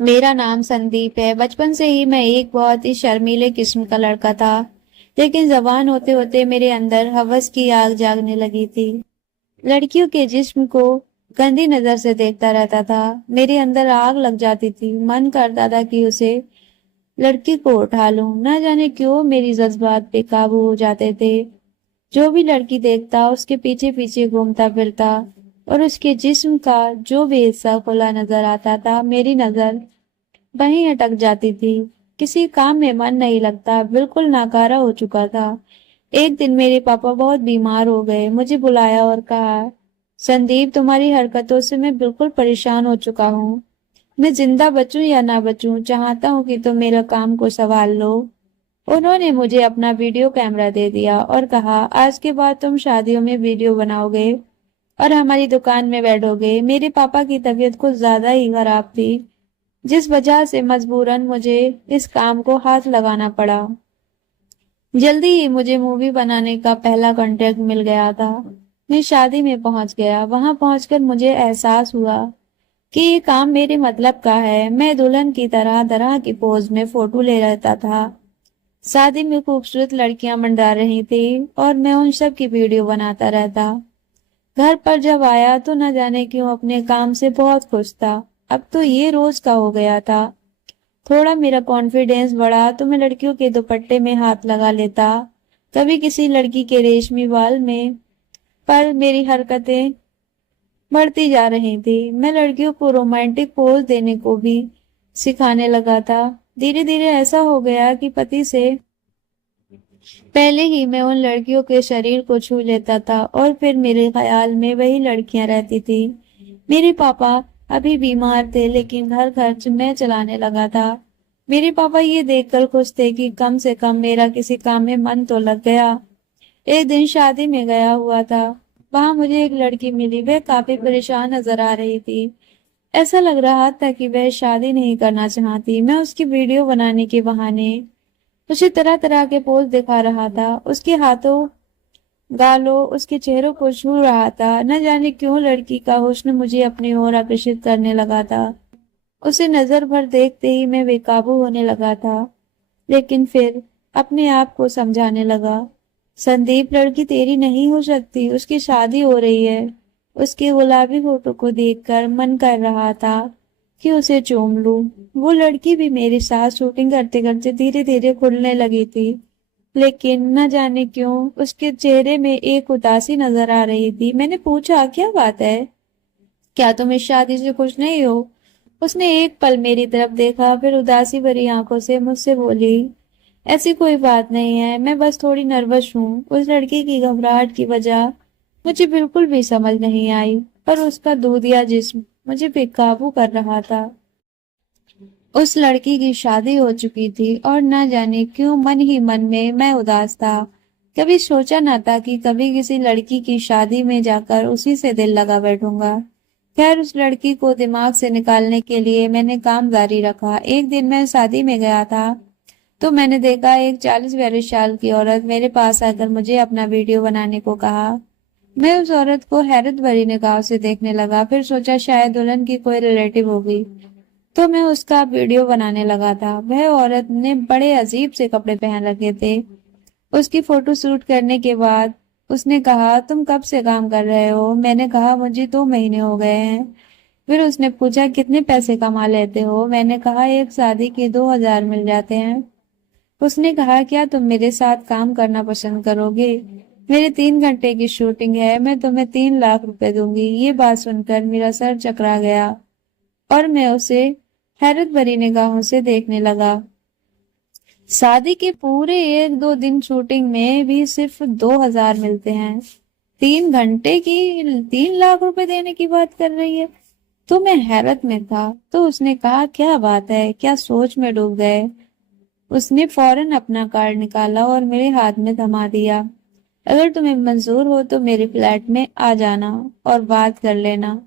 मेरा नाम संदीप है। बचपन से ही मैं एक बहुत ही शर्मीले किस्म का लड़का था, लेकिन जवान होते होते मेरे अंदर हवस की आग जागने लगी थी। लड़कियों के जिस्म को गंदी नजर से देखता रहता था। मेरे अंदर आग लग जाती थी, मन करता था कि उसे लड़की को उठा लूं। न जाने क्यों मेरी जज्बात बेकाबू हो जाते थे। जो भी लड़की देखता उसके पीछे पीछे घूमता फिरता, और उसके जिस्म का जो भी हिस्सा खुला नजर आता था मेरी नजर वहीं अटक जाती थी। किसी काम में मन नहीं लगता, बिल्कुल नाकारा हो चुका था। एक दिन मेरे पापा बहुत बीमार हो गए, मुझे बुलाया और कहा, संदीप, तुम्हारी हरकतों से मैं बिल्कुल परेशान हो चुका हूँ। मैं जिंदा बचूं या ना बचूं, चाहता हूँ कि तुम मेरा काम को संभाल लो। उन्होंने मुझे अपना वीडियो कैमरा दे दिया और कहा, आज के बाद तुम शादियों में वीडियो बनाओगे और हमारी दुकान में बैठोगे। मेरे पापा की तबीयत कुछ ज्यादा ही खराब थी, जिस वजह से मजबूरन मुझे इस काम को हाथ लगाना पड़ा। जल्दी ही मुझे मूवी बनाने का पहला कॉन्ट्रैक्ट मिल गया था। मैं शादी में पहुंच गया। वहां पहुंचकर मुझे एहसास हुआ कि ये काम मेरे मतलब का है। मैं दुल्हन की तरह तरह की पोज में फोटो ले रहता था। शादी में खूबसूरत लड़कियां मंडरा रही थी और मैं उन सब की वीडियो बनाता रहता। घर पर जब आया तो न जाने क्यों अपने काम से बहुत खुश था। अब तो ये रोज का हो गया था। थोड़ा मेरा कॉन्फिडेंस बढ़ा तो मैं लड़कियों के दुपट्टे में हाथ लगा लेता, कभी किसी लड़की के रेशमी बाल में। पर मेरी हरकतें बढ़ती जा रही थी। मैं लड़कियों को रोमांटिक पोज देने को भी सिखाने लगा था। धीरे धीरे ऐसा हो गया कि पति से पहले ही मैं उन लड़कियों के शरीर को छू लेता था और फिर मेरे ख्याल में वही लड़कियां रहती थी। मेरे पापा अभी बीमार थे, लेकिन घर खर्च मैं चलाने लगा था। मेरे पापा ये देखकर खुश थे कि कम से कम मेरा किसी काम में मन तो लग गया। एक दिन शादी में गया हुआ था। वहां मुझे एक लड़की मिली। वह काफी परेशान नजर आ रही थी। ऐसा लग रहा था कि वह शादी नहीं करना चाहती। मैं उसकी वीडियो बनाने के बहाने उसे तरह तरह के पोज दिखा रहा था। उसके हाथों, गालों, उसके चेहरों को छू रहा था। न जाने क्यों लड़की का हुस्न मुझे अपनी ओर आकर्षित करने लगा था। उसे नजर भर देखते ही मैं बेकाबू होने लगा था, लेकिन फिर अपने आप को समझाने लगा, संदीप, लड़की तेरी नहीं हो सकती, उसकी शादी हो रही है। उसके गुलाबी होठों को देखकर मन कर रहा था कि उसे चूम लूं। वो लड़की भी मेरे साथ शूटिंग करते करते धीरे धीरे खुलने लगी थी, लेकिन न जाने क्यों उसके चेहरे में एक उदासी नजर आ रही थी। मैंने पूछा, क्या बात है? क्या तुम इस शादी से खुश नहीं हो? उसने एक पल मेरी तरफ देखा, फिर उदासी भरी आंखों से मुझसे बोली, ऐसी कोई बात नहीं है, मैं बस थोड़ी नर्वस हूँ। उस लड़की की घबराहट की वजह मुझे बिल्कुल भी समझ नहीं आई, पर उसका दूधिया जिस्म मुझे बेकाबू कर रहा था। उस लड़की की शादी हो चुकी थी और न जाने क्यों मन ही मन में मैं उदास था। कभी सोचा न था कि कभी किसी लड़की की शादी में जाकर उसी से दिल लगा बैठूंगा। खैर, उस लड़की को दिमाग से निकालने के लिए मैंने काम जारी रखा। एक दिन मैं शादी में गया था तो मैंने देखा एक 40-42 साल की औरत मेरे पास आकर मुझे अपना वीडियो बनाने को कहा। मैं उस औरत को हैरत भरी निगाह से देखने लगा, फिर सोचा शायद दुल्हन की कोई रिलेटिव होगी, तो मैं उसका वीडियो बनाने लगा था। वह औरत ने बड़े अजीब से कपड़े पहन रखे थे। उसकी फोटो शूट करने के बाद उसने कहा, तुम कब से काम कर रहे हो? मैंने कहा, मुझे 2 महीने हो गए हैं। फिर उसने पूछा, कितने पैसे कमा लेते हो? मैंने कहा, एक शादी के 2,000 मिल जाते हैं। उसने कहा, क्या तुम मेरे साथ काम करना पसंद करोगे? मेरे 3 घंटे की शूटिंग है, मैं तुम्हें 3 लाख रुपए दूंगी। ये बात सुनकर मेरा सर चकरा गया और मैं उसे हैरत भरी निगाहों से देखने लगा। शादी के पूरे 1-2 दिन शूटिंग में भी सिर्फ 2,000 मिलते हैं। 3 घंटे की 3 लाख रुपए देने की बात कर रही है। तो मैं हैरत में था। तो उसने कहा, क्या बात है, क्या सोच में डूब गए? उसने फौरन अपना कार्ड निकाला और मेरे हाथ में थमा दिया। अगर तुम्हें मंजूर हो तो मेरे फ्लैट में आ जाना और बात कर लेना।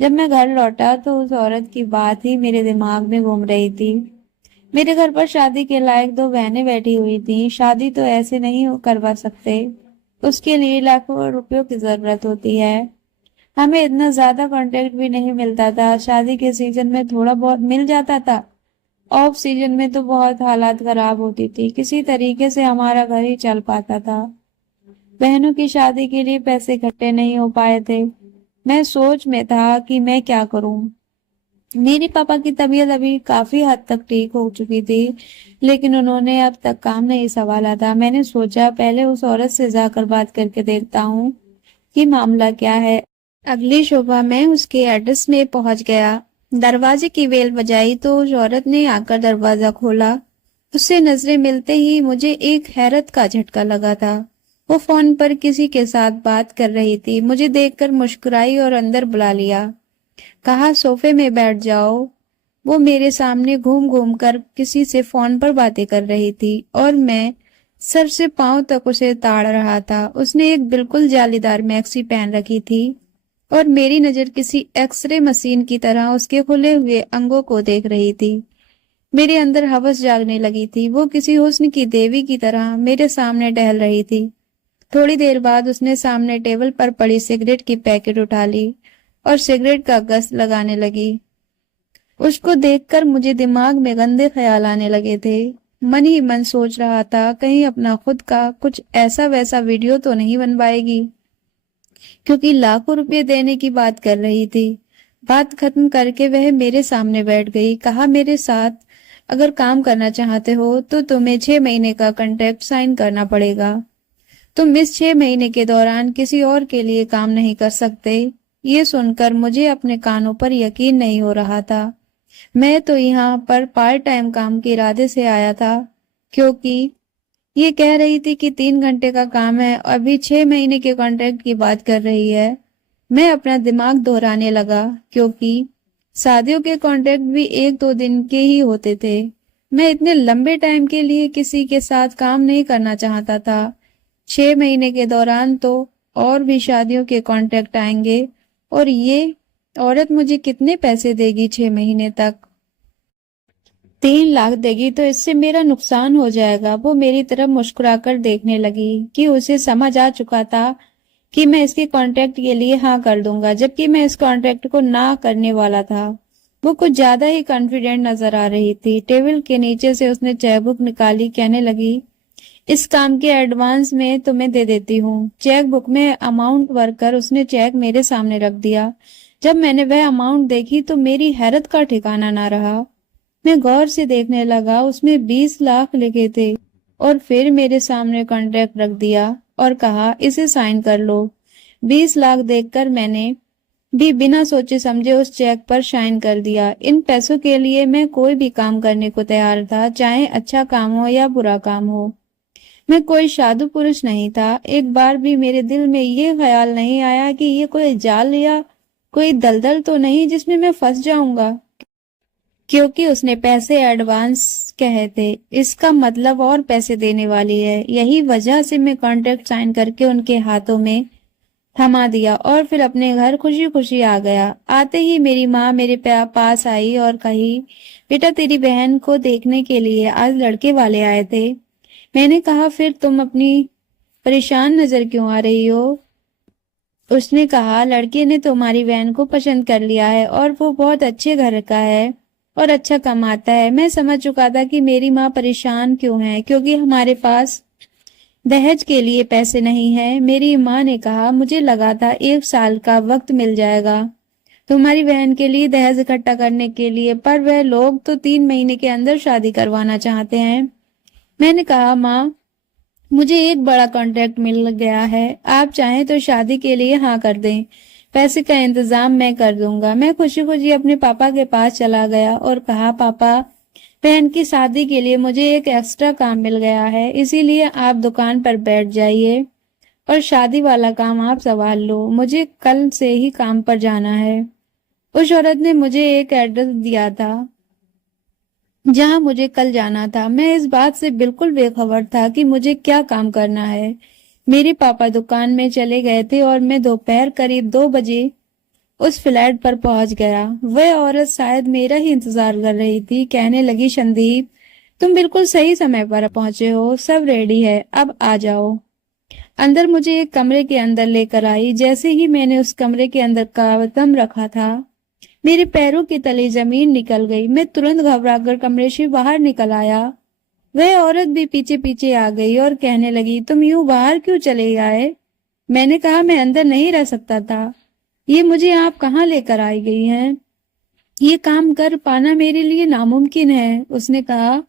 जब मैं घर लौटा तो उस औरत की बात ही मेरे दिमाग में घूम रही थी। मेरे घर पर शादी के लायक 2 बहनें बैठी हुई थी। शादी तो ऐसे नहीं करवा सकते, उसके लिए लाखों रुपयों की जरूरत होती है। हमें इतना ज्यादा कांटेक्ट भी नहीं मिलता था। शादी के सीजन में थोड़ा बहुत मिल जाता था, ऑफ सीजन में तो बहुत हालात खराब होती थी। किसी तरीके से हमारा घर ही चल पाता था। बहनों की शादी के लिए पैसे इकट्ठे नहीं हो पाए थे। मैं सोच में था कि मैं क्या करूं। मेरे पापा की तबीयत अभी काफी हद तक ठीक हो चुकी थी, लेकिन उन्होंने अब तक काम नहीं संभाला था। मैंने सोचा पहले उस औरत से जाकर बात करके देखता हूँ कि मामला क्या है। अगली सुबह मैं उसके एड्रेस में पहुंच गया। दरवाजे की बेल बजाई तो उस औरत ने आकर दरवाजा खोला। उससे नजरें मिलते ही मुझे एक हैरत का झटका लगा था। वो फोन पर किसी के साथ बात कर रही थी। मुझे देखकर मुस्कुराई और अंदर बुला लिया। कहा सोफे में बैठ जाओ। वो मेरे सामने घूम घूम कर किसी से फोन पर बातें कर रही थी और मैं सर से पांव तक उसे ताड़ रहा था। उसने एक बिल्कुल जालीदार मैक्सी पहन रखी थी और मेरी नजर किसी एक्सरे मशीन की तरह उसके खुले हुए अंगों को देख रही थी। मेरे अंदर हवस जागने लगी थी। वो किसी हुस्न की देवी की तरह मेरे सामने टहल रही थी। थोड़ी देर बाद उसने सामने टेबल पर पड़ी सिगरेट की पैकेट उठा ली और सिगरेट का गस लगाने लगी। उसको देखकर मुझे दिमाग में गंदे ख्याल आने लगे थे। मन ही मन सोच रहा था कहीं अपना खुद का कुछ ऐसा वैसा वीडियो तो नहीं बनवाएगी, क्योंकि लाखों रुपए देने की बात कर रही थी। बात खत्म करके वह मेरे सामने बैठ गई। कहा मेरे साथ अगर काम करना चाहते हो तो तुम्हें 6 महीने का कॉन्ट्रैक्ट साइन करना पड़ेगा। तुम इस 6 महीने के दौरान किसी और के लिए काम नहीं कर सकते। ये सुनकर मुझे अपने कानों पर यकीन नहीं हो रहा था। मैं तो यहाँ पर पार्ट टाइम काम के इरादे से आया था, क्योंकि ये कह रही थी कि 3 घंटे का काम है, अभी 6 महीने के कॉन्ट्रैक्ट की बात कर रही है। मैं अपना दिमाग दोहराने लगा, क्योंकि शादियों के कॉन्ट्रैक्ट भी 1-2 दिन के ही होते थे। मैं इतने लंबे टाइम के लिए किसी के साथ काम नहीं करना चाहता था। 6 महीने के दौरान तो और भी शादियों के कॉन्ट्रैक्ट आएंगे, और ये औरत मुझे कितने पैसे देगी 6 महीने तक? 3 लाख देगी तो इससे मेरा नुकसान हो जाएगा। वो मेरी तरफ मुस्कुराकर देखने लगी कि उसे समझ आ चुका था कि मैं इसके कॉन्ट्रैक्ट के लिए हाँ कर दूंगा, जबकि मैं इस कॉन्ट्रैक्ट को ना करने वाला था। वो कुछ ज्यादा ही कॉन्फिडेंट नजर आ रही थी। टेबल के नीचे से उसने चेकबुक निकाली, कहने लगी इस काम के एडवांस में तुम्हें दे देती हूँ। चेक बुक में अमाउंट भरकर उसने चेक मेरे सामने रख दिया। जब मैंने वह अमाउंट देखी तो मेरी हैरत का ठिकाना ना रहा। मैं गौर से देखने लगा, उसमें 20 लाख लिखे थे। और फिर मेरे सामने कॉन्ट्रैक्ट रख दिया और कहा इसे साइन कर लो। 20 लाख देखकर मैंने भी बिना सोचे समझे उस चेक पर साइन कर दिया। इन पैसों के लिए मैं कोई भी काम करने को तैयार था, चाहे अच्छा काम हो या बुरा काम हो। मैं कोई साधु पुरुष नहीं था। एक बार भी मेरे दिल में ये ख्याल नहीं आया कि ये कोई जाल या कोई दलदल तो नहीं जिसमें मैं फंस जाऊंगा। क्योंकि उसने पैसे एडवांस कहे थे, इसका मतलब और पैसे देने वाली है। यही वजह से मैं कॉन्ट्रैक्ट साइन करके उनके हाथों में थमा दिया और फिर अपने घर खुशी खुशी आ गया। आते ही मेरी माँ मेरे पास आई और कही बेटा तेरी बहन को देखने के लिए आज लड़के वाले आए थे। मैंने कहा फिर तुम अपनी परेशान नजर क्यों आ रही हो? उसने कहा लड़के ने तुम्हारी बहन को पसंद कर लिया है और वो बहुत अच्छे घर का है और अच्छा कमाता है। मैं समझ चुका था कि मेरी माँ परेशान क्यों है, क्योंकि हमारे पास दहेज के लिए पैसे नहीं है। मेरी माँ ने कहा मुझे लगा था 1 साल का वक्त मिल जाएगा तुम्हारी बहन के लिए दहेज इकट्ठा करने के लिए, पर वह लोग तो 3 महीने के अंदर शादी करवाना चाहते हैं। मैंने कहा माँ मुझे एक बड़ा कॉन्ट्रैक्ट मिल गया है, आप चाहें तो शादी के लिए हाँ कर दें, पैसे का इंतजाम मैं कर दूंगा। मैं खुशी खुशी अपने पापा के पास चला गया और कहा पापा बहन की शादी के लिए मुझे एक एक्स्ट्रा काम मिल गया है, इसीलिए आप दुकान पर बैठ जाइए और शादी वाला काम आप संभाल लो। मुझे कल से ही काम पर जाना है। उस औरत ने मुझे एक एड्रेस दिया था जहां मुझे कल जाना था। मैं इस बात से बिल्कुल बेखबर था कि मुझे क्या काम करना है। मेरे पापा दुकान में चले गए थे और मैं दोपहर करीब 2 बजे उस फ्लैट पर पहुंच गया। वह औरत शायद मेरा ही इंतजार कर रही थी। कहने लगी संदीप तुम बिल्कुल सही समय पर पहुंचे हो, सब रेडी है, अब आ जाओ। अंदर मुझे एक कमरे के अंदर लेकर आई। जैसे ही मैंने उस कमरे के अंदर कदम रखा था, मेरे पैरों के तले जमीन निकल गई। मैं तुरंत घबराकर कमरे से बाहर निकल आया। वह औरत भी पीछे पीछे आ गई और कहने लगी, तुम यूं बाहर क्यों चले आए? मैंने कहा, मैं अंदर नहीं रह सकता था। ये मुझे आप कहाँ लेकर आई गई हैं? ये काम कर पाना मेरे लिए नामुमकिन है। उसने कहा,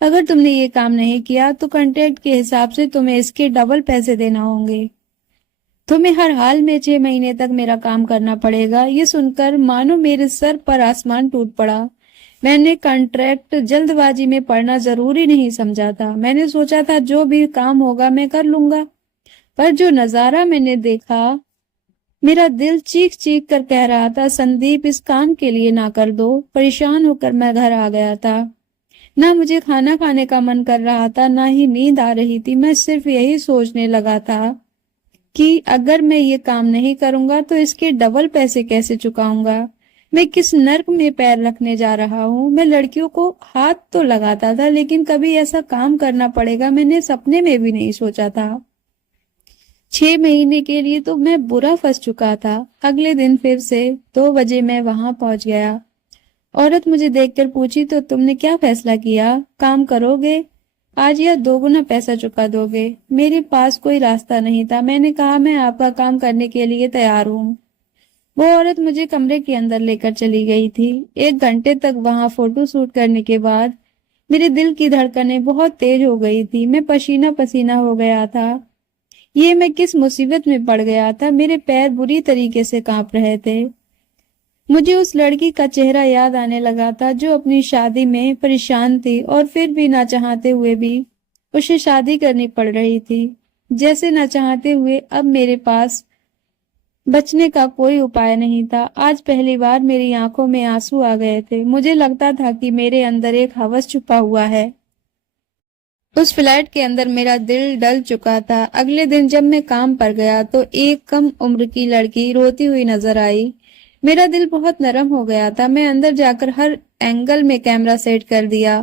अगर तुमने ये काम नहीं किया तो कॉन्ट्रैक्ट के हिसाब से तुम्हें इसके डबल पैसे देना होंगे। तुम्हें हर हाल में 6 महीने तक मेरा काम करना पड़ेगा। ये सुनकर मानो मेरे सर पर आसमान टूट पड़ा। मैंने कॉन्ट्रैक्ट जल्दबाजी में पढ़ना जरूरी नहीं समझा था। मैंने सोचा था जो भी काम होगा मैं कर लूंगा, पर जो नजारा मैंने देखा, मेरा दिल चीख चीख कर कह रहा था, संदीप इस काम के लिए ना कर दो। परेशान होकर मैं घर आ गया था। ना मुझे खाना खाने का मन कर रहा था, ना ही नींद आ रही थी। मैं सिर्फ यही सोचने लगा था कि अगर मैं ये काम नहीं करूंगा तो इसके डबल पैसे कैसे चुकाऊंगा। मैं किस नर्क में पैर रखने जा रहा हूँ। मैं लड़कियों को हाथ तो लगाता था, लेकिन कभी ऐसा काम करना पड़ेगा मैंने सपने में भी नहीं सोचा था। 6 महीने के लिए तो मैं बुरा फंस चुका था। अगले दिन फिर से 2 बजे मैं वहां पहुंच गया। औरत मुझे देखकर पूछी, तो तुमने क्या फैसला किया? काम करोगे आज या 2 गुना पैसा चुका दोगे? मेरे पास कोई रास्ता नहीं था। मैंने कहा, मैं आपका काम करने के लिए तैयार हूँ। वो औरत मुझे कमरे के अंदर लेकर चली गई थी। 1 घंटे तक वहां फोटो शूट करने के बाद मेरे दिल की धड़कनें बहुत तेज हो गई थी। मैं पसीना पसीना हो गया था। ये मैं किस मुसीबत में पड़ गया था। मेरे पैर बुरी तरीके से कांप रहे थे। मुझे उस लड़की का चेहरा याद आने लगा था जो अपनी शादी में परेशान थी और फिर भी ना चाहते हुए भी उसे शादी करनी पड़ रही थी। जैसे ना चाहते हुए अब मेरे पास बचने का कोई उपाय नहीं था। आज पहली बार मेरी आंखों में आंसू आ गए थे। मुझे लगता था कि मेरे अंदर एक हवस छुपा हुआ है। उस फ्लैट के अंदर मेरा दिल डल चुका था। अगले दिन जब मैं काम पर गया तो एक कम उम्र की लड़की रोती हुई नजर आई। मेरा दिल बहुत नरम हो गया था। मैं अंदर जाकर हर एंगल में कैमरा सेट कर दिया,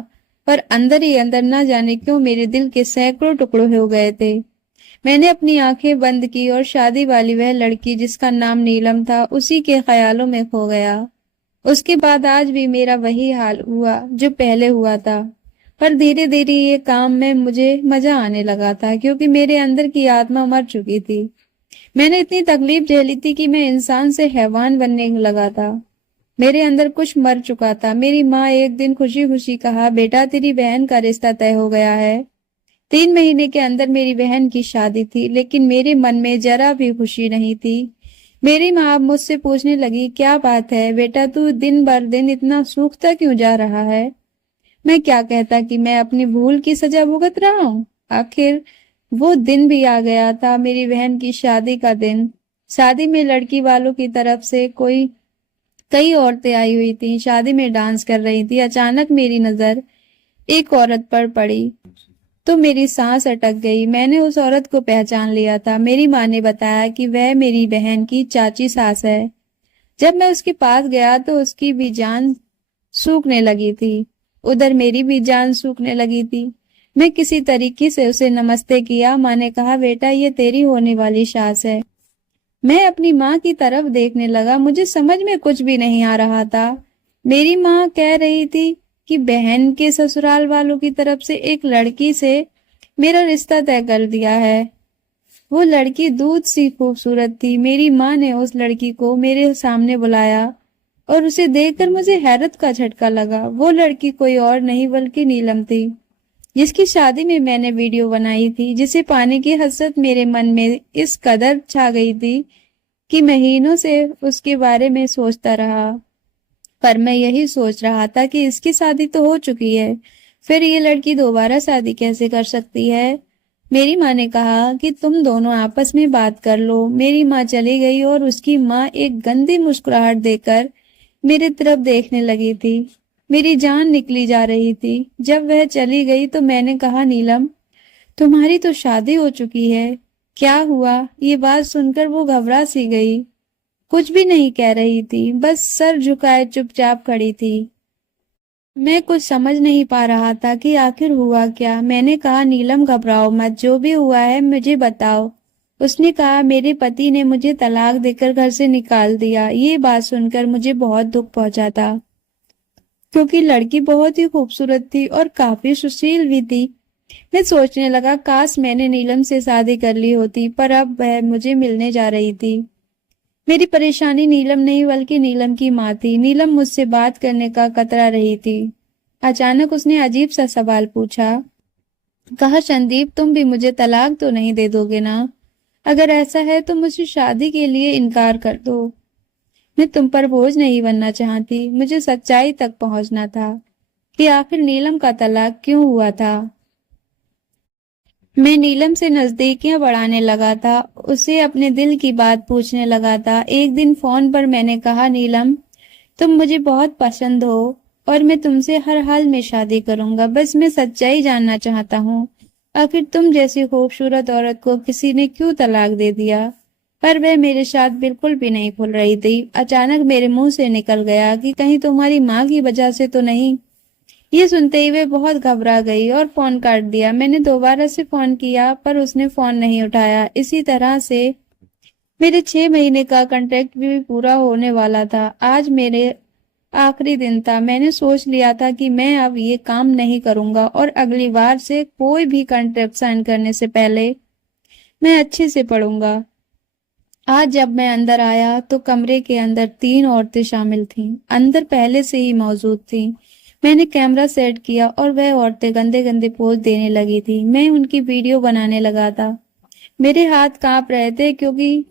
पर अंदर ही अंदर ना जाने क्यों मेरे दिल के सैकड़ों टुकड़े हो गए थे। मैंने अपनी आंखें बंद की और शादी वाली वह लड़की जिसका नाम नीलम था, उसी के ख्यालों में खो गया। उसके बाद आज भी मेरा वही हाल हुआ जो पहले हुआ था, पर धीरे धीरे ये काम में मुझे मजा आने लगा था, क्योंकि मेरे अंदर की आत्मा मर चुकी थी। मैंने इतनी तकलीफ झेली थी कि मैं इंसान से हैवान बनने लगा था। मेरे अंदर कुछ मर चुका था। मेरी माँ एक दिन खुशी खुशी कहा, बेटा तेरी बहन का रिश्ता तय हो गया है। 3 महीने के अंदर मेरी बहन की शादी थी, लेकिन मेरे मन में जरा भी खुशी नहीं थी। मेरी माँ अब मुझसे पूछने लगी, क्या बात है बेटा, तू दिन भर दिन इतना सूखता क्यों जा रहा है? मैं क्या कहता कि मैं अपनी भूल की सजा भुगत रहा हूँ। आखिर वो दिन भी आ गया था, मेरी बहन की शादी का दिन। शादी में लड़की वालों की तरफ से कई औरतें आई हुई थी, शादी में डांस कर रही थी। अचानक मेरी नजर एक औरत पर पड़ी तो मेरी सांस अटक गई। मैंने उस औरत को पहचान लिया था। मेरी माँ ने बताया कि वह मेरी बहन की चाची सास है। जब मैं उसके पास गया तो उसकी भी जान सूखने लगी थी, उधर मेरी भी जान सूखने लगी थी। मैं किसी तरीके से उसे नमस्ते किया। माँ ने कहा, बेटा ये तेरी होने वाली सास है। मैं अपनी माँ की तरफ देखने लगा। मुझे समझ में कुछ भी नहीं आ रहा था। मेरी माँ कह रही थी कि बहन के ससुराल वालों की तरफ से एक लड़की से मेरा रिश्ता तय कर दिया है। वो लड़की दूध सी खूबसूरत थी। मेरी माँ ने उस लड़की को मेरे सामने बुलाया और उसे देखकर मुझे हैरत का झटका लगा। वो लड़की कोई और नहीं बल्कि नीलम थी, जिसकी शादी में मैंने वीडियो बनाई थी, जिसे पाने की हसरत मेरे मन में इस कदर छा गई थी कि महीनों से उसके बारे में सोचता रहा। पर मैं यही सोच रहा था कि इसकी शादी तो हो चुकी है, फिर ये लड़की दोबारा शादी कैसे कर सकती है। मेरी माँ ने कहा कि तुम दोनों आपस में बात कर लो। मेरी माँ चली गई और उसकी माँ एक गंदी मुस्कुराहट देकर मेरी तरफ देखने लगी थी। मेरी जान निकली जा रही थी। जब वह चली गई तो मैंने कहा, नीलम तुम्हारी तो शादी हो चुकी है, क्या हुआ? ये बात सुनकर वो घबरा सी गई। कुछ भी नहीं कह रही थी, बस सर झुकाए चुपचाप खड़ी थी। मैं कुछ समझ नहीं पा रहा था कि आखिर हुआ क्या। मैंने कहा, नीलम घबराओ मत, जो भी हुआ है मुझे बताओ। उसने कहा, मेरे पति ने मुझे तलाक देकर घर से निकाल दिया। ये बात सुनकर मुझे बहुत दुख पहुंचा था, क्योंकि लड़की बहुत ही खूबसूरत थी और काफी सुशील भी थी। मैं सोचने लगा, काश मैंने नीलम से शादी कर ली होती, पर अब वह मुझे मिलने जा रही थी। मेरी परेशानी नीलम नहीं बल्कि नीलम की माँ थी। नीलम मुझसे बात करने का कतरा रही थी। अचानक उसने अजीब सा सवाल पूछा। कहा, संदीप, तुम भी मुझे तलाक तो नहीं दे दोगे ना? अगर ऐसा है तो मुझे शादी के लिए इनकार कर दो। मैं तुम पर बोझ नहीं बनना चाहती। मुझे सच्चाई तक पहुंचना था कि आखिर नीलम का तलाक क्यों हुआ था। मैं नीलम से नजदीकियां बढ़ाने लगा था, उसे अपने दिल की बात पूछने लगा था। एक दिन फोन पर मैंने कहा, नीलम, तुम मुझे बहुत पसंद हो और मैं तुमसे हर हाल में शादी करूंगा। बस मैं सच्चाई जानना चाहता हूँ, आखिर तुम जैसी खूबसूरत औरत को किसी ने क्यों तलाक दे दिया? पर वह मेरे साथ बिल्कुल भी नहीं खुल रही थी। अचानक मेरे मुंह से निकल गया कि कहीं तुम्हारी माँ की वजह से तो नहीं। ये सुनते ही वे बहुत घबरा गई और फोन काट दिया। मैंने दोबारा से फोन किया पर उसने फोन नहीं उठाया। इसी तरह से मेरे 6 महीने का कॉन्ट्रैक्ट भी पूरा होने वाला था। आज मेरे आखिरी दिन था। मैंने सोच लिया था कि मैं अब ये काम नहीं करूंगा और अगली बार से कोई भी कॉन्ट्रैक्ट साइन करने से पहले मैं अच्छे से पढ़ूंगा। आज जब मैं अंदर आया तो कमरे के अंदर 3 औरतें शामिल थीं। अंदर पहले से ही मौजूद थीं। मैंने कैमरा सेट किया और वह औरतें गंदे गंदे पोज देने लगी थी। मैं उनकी वीडियो बनाने लगा था। मेरे हाथ कांप रहे थे, क्योंकि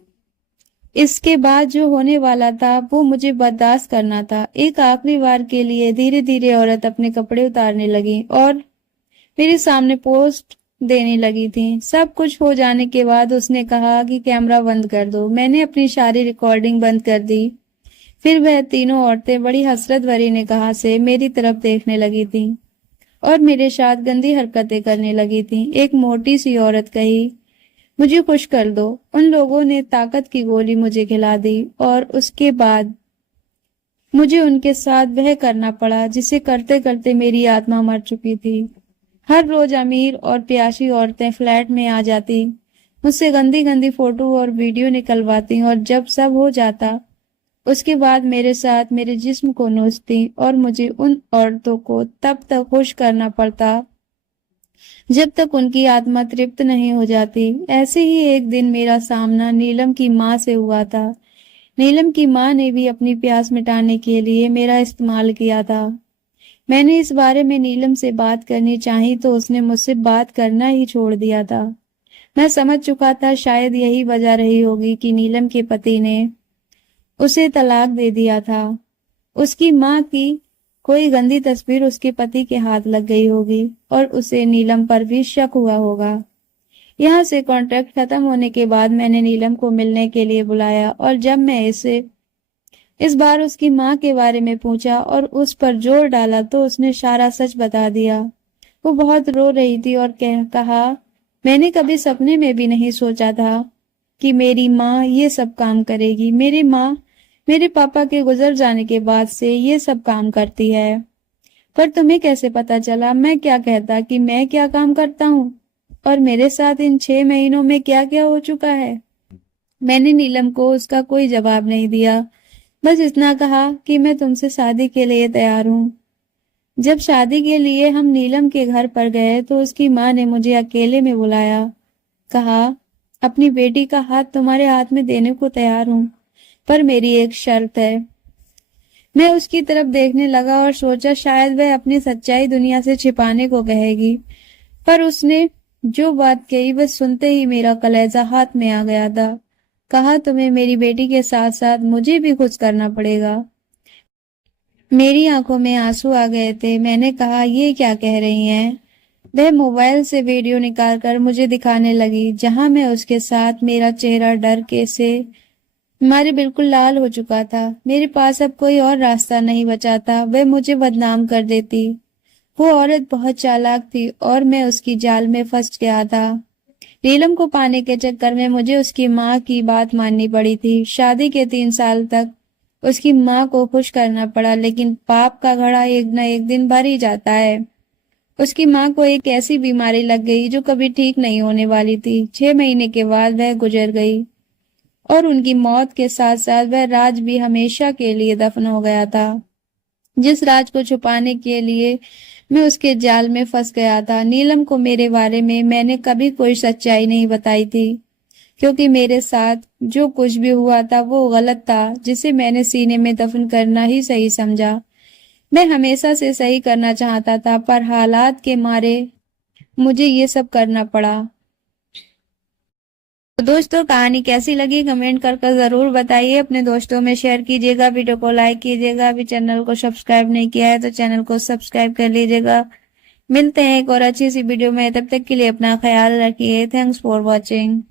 इसके बाद जो होने वाला था वो मुझे बर्दाश्त करना था। एक आखिरी बार के लिए धीरे धीरे औरत अपने कपड़े उतारने लगी और मेरे सामने पोस्ट देने लगी थी। सब कुछ हो जाने के बाद उसने कहा कि कैमरा बंद कर दो। मैंने अपनी सारी रिकॉर्डिंग बंद कर दी। फिर वह तीनों औरतें बड़ी हसरत भरी निगाह से मेरी तरफ देखने लगी थीं और मेरे साथ गंदी हरकतें करने लगी थीं। एक मोटी सी औरत कही, मुझे खुश कर दो। उन लोगों ने ताकत की गोली मुझे खिला दी और उसके बाद मुझे उनके साथ वह करना पड़ा जिसे करते करते मेरी आत्मा मर चुकी थी। हर रोज अमीर और प्यासी औरतें फ्लैट में आ जाती, मुझसे गंदी गंदी फोटो और वीडियो निकलवाती और जब सब हो जाता उसके बाद मेरे साथ मेरे जिस्म को नोचती और मुझे उन औरतों को तब तक खुश करना पड़ता जब तक उनकी आत्मा तृप्त नहीं हो जाती। ऐसे ही एक दिन मेरा सामना नीलम की माँ से हुआ था। नीलम की माँ ने भी अपनी प्यास मिटाने के लिए मेरा इस्तेमाल किया था। मैंने इस बारे में नीलम से बात करनी चाही तो उसने मुझसे बात करना ही छोड़ दिया था। मैं समझ चुका था शायद यही वजह रही होगी कि नीलम के पति ने उसे तलाक दे दिया था। उसकी माँ की कोई गंदी तस्वीर उसके पति के हाथ लग गई होगी और उसे नीलम पर भी शक हुआ होगा। यहाँ से कॉन्ट्रैक्ट खत्म होने के बाद मैंने नीलम को मिलने के लिए बुलाया और जब मैं इस बार उसकी माँ के बारे में पूछा और उस पर जोर डाला तो उसने सारा सच बता दिया। वो बहुत रो रही थी और कहा, मैंने कभी सपने में भी नहीं सोचा था कि मेरी माँ ये सब काम करेगी। मेरी माँ मेरे पापा के गुजर जाने के बाद से ये सब काम करती है। पर तुम्हें कैसे पता चला? मैं क्या कहता कि मैं क्या काम करता हूँ और मेरे साथ इन 6 महीनों में क्या क्या हो चुका है। मैंने नीलम को उसका कोई जवाब नहीं दिया, बस इतना कहा कि मैं तुमसे शादी के लिए तैयार हूँ। जब शादी के लिए हम नीलम के घर पर गए तो उसकी माँ ने मुझे अकेले में बुलाया। कहा, अपनी बेटी का हाथ तुम्हारे हाथ में देने को तैयार हूँ, पर मेरी एक शर्त है। मैं उसकी तरफ देखने लगा और सोचा शायद वह अपनी सच्चाई दुनिया से छिपाने को कहेगी, पर उसने जो बात कही वह सुनते ही मेरा कलेजा हाथ में आ गया था। कहा, तुम्हें मेरी बेटी के साथ साथ मुझे भी कुछ करना पड़ेगा। मेरी आंखों में आंसू आ गए थे। मैंने कहा, ये क्या कह रही हैं? वह मोबाइल से वीडियो निकालकर मुझे दिखाने लगी, जहां मैं उसके साथ मेरा चेहरा डर के से मारे बिल्कुल लाल हो चुका था। मेरे पास अब कोई और रास्ता नहीं बचा था। वह मुझे बदनाम कर देती। वो औरत बहुत चालाक थी और मैं उसकी जाल में फंस गया था। नीलम को पाने के चक्कर में मुझे उसकी माँ की बात माननी पड़ी थी। शादी के 3 साल तक उसकी माँ को खुश करना पड़ा, लेकिन पाप का घड़ा एक न एक दिन भर ही जाता है। उसकी माँ को एक ऐसी बीमारी लग गई जो कभी ठीक नहीं होने वाली थी। 6 महीने के बाद वह गुजर गई और उनकी मौत के साथ साथ वह राज भी हमेशा के लिए दफन हो गया था, जिस राज को छुपाने के लिए मैं उसके जाल में फंस गया था। नीलम को मेरे बारे में मैंने कभी कोई सच्चाई नहीं बताई थी, क्योंकि मेरे साथ जो कुछ भी हुआ था वो गलत था, जिसे मैंने सीने में दफन करना ही सही समझा। मैं हमेशा से सही करना चाहता था, पर हालात के मारे मुझे ये सब करना पड़ा। तो दोस्तों, कहानी कैसी लगी कमेंट कर जरूर बताइए, अपने दोस्तों में शेयर कीजिएगा, वीडियो को लाइक कीजिएगा। अभी चैनल को सब्सक्राइब नहीं किया है तो चैनल को सब्सक्राइब कर लीजिएगा। मिलते हैं एक और अच्छी सी वीडियो में, तब तक के लिए अपना ख्याल रखिए। Thanks for watching.